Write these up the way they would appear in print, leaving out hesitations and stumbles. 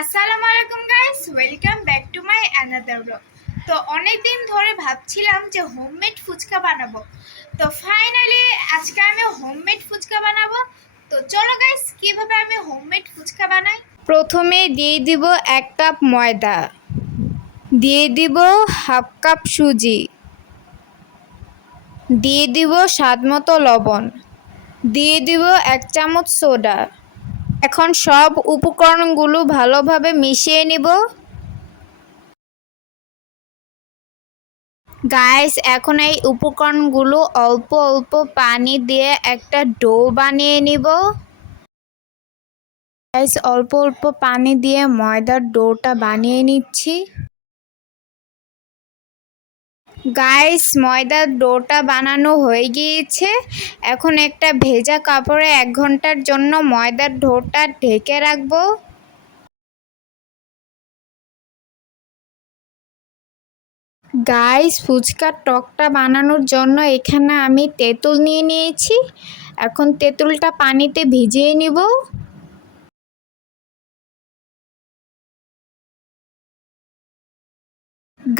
আসসালামু আলাইকুম guys, welcome back to my another blog. তো অনেক দিন ধরে ভাবছিলাম যে হোমমেড ফুচকা বানাবো। তো ফাইনালি আজকে আমি হোমমেড ফুচকা বানাবো। তো চলো গাইস, কিভাবে আমি হোমমেড ফুচকা বানাই। প্রথমে দিয়ে দিব 1 কাপ ময়দা, দিয়ে দিব হাফ কাপ সুজি, দিয়ে দিব স্বাদ মতো লবণ, দিয়ে দিব 1 চামচ সোডা। এখন সব উপকরণগুলো ভালোভাবে মিশিয়ে নিব। গাইস, এখন এই উপকরণগুলো অল্প অল্প পানি দিয়ে একটা ডো বানিয়ে নিব। গাইস, অল্প অল্প পানি দিয়ে ময়দার ডোটা বানিয়ে নিচ্ছি। গাইস, ময়দার ডোটা বানানো হয়ে গিয়েছে। এখন একটা ভেজা কাপড়ে 1 ঘন্টার জন্য ময়দার ডোটা ঢেকে রাখবো। গাইস, ফুচকার টকটা বানানোর জন্য এখানে আমি তেঁতুল নিয়ে নিয়েছি। এখন তেঁতুলটা পানিতে ভিজিয়ে নিব।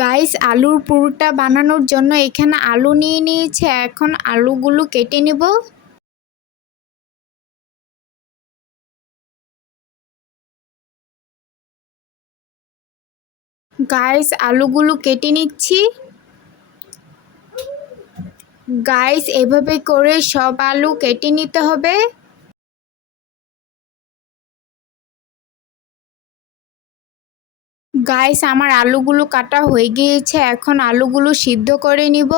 গাইস, আলুর পুরটা বানানোর জন্য এখানে আলু নিয়ে নিয়েছি। এখন আলুগুলো কেটে নিব। গাইস, আলুগুলো কেটে নিচ্ছি। গাইস, এভাবে করে সব আলু কেটে নিতে হবে। গাইস, আমার আলুগুলো কাটা হয়ে গিয়েছে। এখন আলুগুলো সিদ্ধ করে নিব।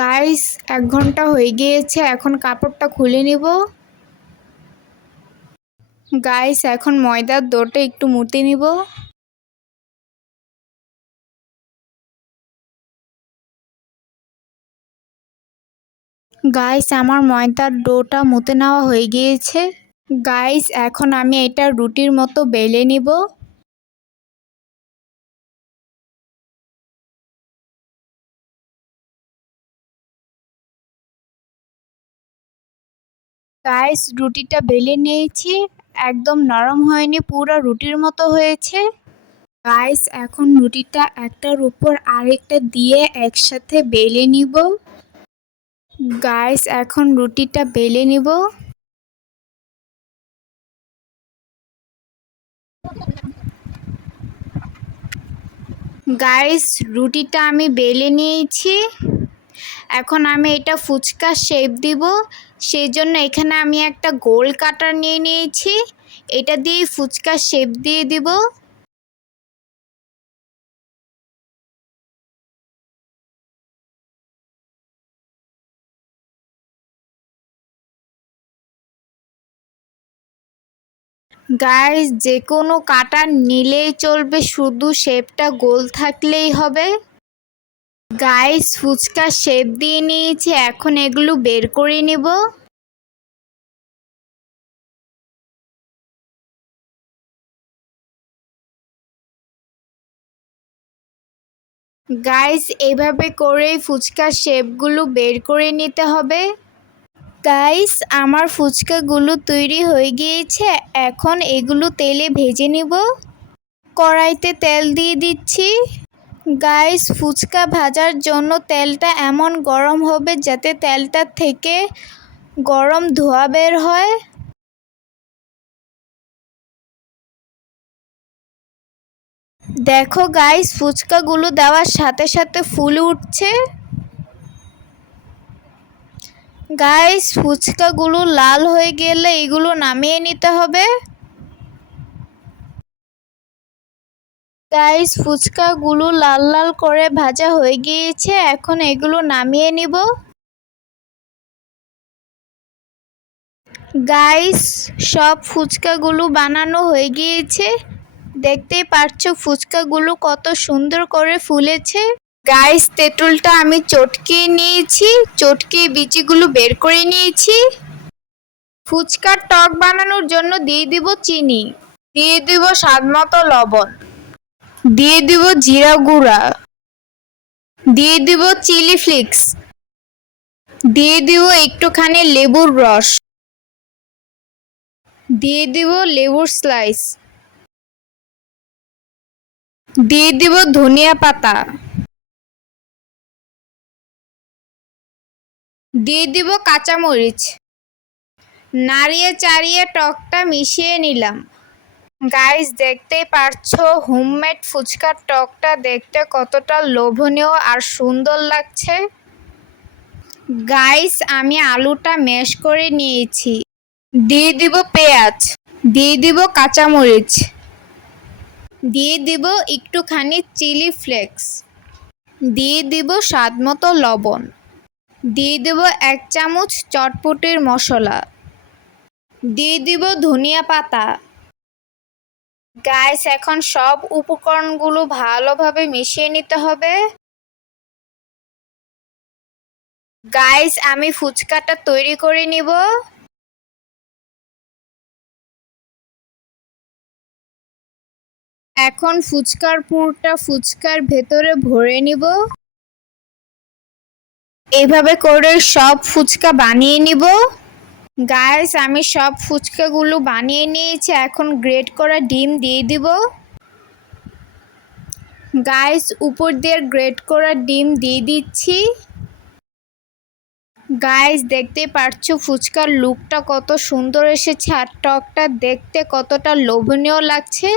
গাইস, 1 ঘন্টা হয়ে গিয়েছে। এখন কাপড়টা খুলে নিব। গাইস, এখন ময়দার ডোটা একটু মুথে নিব। গাইস, আমার ময়দার ডোটা মুথে নেওয়া হয়ে গিয়েছে। গাইস, এখন আমি এটা রুটির মতো বেলে নিব। গাইস, রুটিটা বেলে নিয়েছি। একদম নরম হয়নি, পুরো রুটির মতো হয়েছে। গাইস, এখন রুটিটা একটার উপর আরেকটা দিয়ে একসাথে বেলে নিব। গাইস, এখন রুটিটা বেলে নিব। গাইস, রুটিটা আমি বেলে নিয়েছি। এখন আমি এটা ফুচকা শেপ দিব। সেই জন্য এখানে আমি একটা গোল কাটার নিয়ে নিয়েছি। এটা দিয়ে ফুচকা শেপ দিয়ে দিব। গাইস, যে কোনো কাটার নিলেই চলবে, শুধু শেপটা গোল থাকলেই হবে। গাইস, ফুচকা শেপ দিয়ে নিয়েছি। এখন এগুলো বের করে নিব। গাইস, এভাবে করে ফুচকার শেপগুলো বের করে নিতে হবে। গাইস, আমার ফুচকাগুলো তৈরি হয়ে গিয়েছে। এখন এগুলো তেলে ভেজে নিব। কড়াইতে তেল দিয়ে দিচ্ছি। গাইস, ফুচকা ভাজার জন্য তেলটা এমন গরম হবে যাতে তেলটা থেকে গরম ধোঁয়া বের হয়। দেখো গাইস, ফুচকাগুলো দেওয়ার সাথে সাথে ফুলে উঠছে। গাইস, ফুচকাগুলো লাল হয়ে গেলে এগুলো নামিয়ে নিতে হবে। গাইস, ফুচকাগুলো লাল লাল করে ভাজা হয়ে গিয়েছে। এখন এগুলো নামিয়ে নিব। গাইস, সব ফুচকাগুলো বানানো হয়ে গিয়েছে। দেখতেই পাচ্ছ ফুচকাগুলো কত সুন্দর করে ফুলেছে। গাইস, তেঁতুলটা আমি চটকিয়ে নিয়েছি। চটকিয়ে বিচিগুলো বের করে নিয়েছি। ফুচকার টক বানানোর জন্য দিয়ে দিব চিনি, দিয়ে দিব স্বাদ মতো লবণ, দিয়ে দিব জিরা গুঁড়া, দিয়ে দিব চিলি ফ্লেক্স, দিয়ে দিব একটুখানি লেবুর রস, দিয়ে দিব লেবুর স্লাইস। দিয়ে দিব ধনিয়া পাতা, দিয়ে দিব কাঁচামরিচ, নাড়িয়ে চাড়িয়ে টকটা মিশিয়ে নিলাম। গাইস দেখতেই পারছো হোমমেড ফুচকার টকটা দেখতে কতটা লোভনীয় আর সুন্দর লাগছে। গাইস আমি আলুটা ম্যাশ করে নিয়েছি, দিয়ে দিব পেঁয়াজ, দিয়ে দিব কাঁচামরিচ, দিয়ে দিব একটুখানি চিলি ফ্লেক্স, দিয়ে দিব স্বাদমতো লবণ, দিয়ে দিব 1 চামচ চটপটির মশলা, দিয়ে দিব ধনিয়া পাতা। গাইস এখন সব উপকরণগুলো ভালোভাবে মিশিয়ে নিতে হবে। গাইস আমি ফুচকাটা তৈরি করে নিব। এখন ফুচকার পুরটা ফুচকার ভেতরে ভরে নিব। এভাবে করে সব ফুচকা বানিয়ে নিব। গাইস আমি সব ফুচকাগুলো বানিয়ে নিয়েছি, এখন গ্রেট করা ডিম দিয়ে দিব। গাইস উপর দিয়ে গ্রেট করা ডিম দিয়ে দিচ্ছি। গাইস দেখতে পারছো ফুচকার লুকটা কত সুন্দর এসেছে আর টকটা দেখতে কতটা লোভনীয় লাগছে।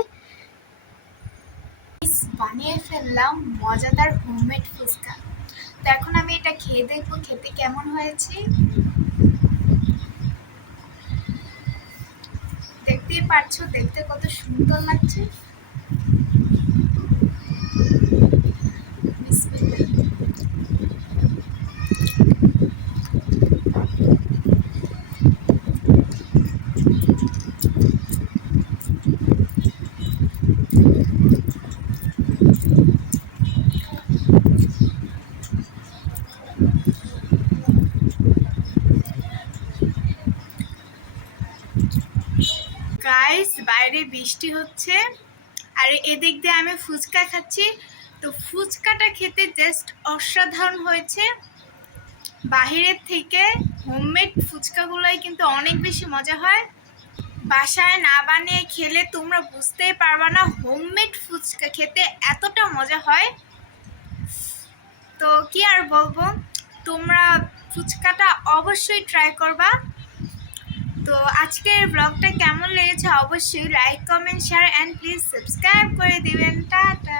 বানিয়ে ফেললাম মজাদার হোমমেড ফুচকা। তো এখন আমি এটা খেয়ে দেখবো খেতে কেমন হয়েছে। দেখতেই পারছো দেখতে কত সুন্দর লাগছে। গাইস বাইরে বৃষ্টি হচ্ছে আর এদিক দিয়ে আমি ফুচকা খাচ্ছি। তো ফুচকাটা খেতে জাস্ট অসাধারণ হয়েছে। বাহিরের থেকে হোমমেড ফুচকাগুলোই কিন্তু অনেক বেশি মজা হয়। বাসায় না বানিয়ে খেলে তোমরা বুঝতেই পারবা না হোমমেড ফুচকা খেতে এতটা মজা হয়। তো কি আর বলবো, তোমরা ফুচকাটা অবশ্যই ট্রাই করবা। তো আজকের ব্লগটা কেমন লেগেছে অবশ্যই like comment share and please subscribe করে দিবেন। টাটা।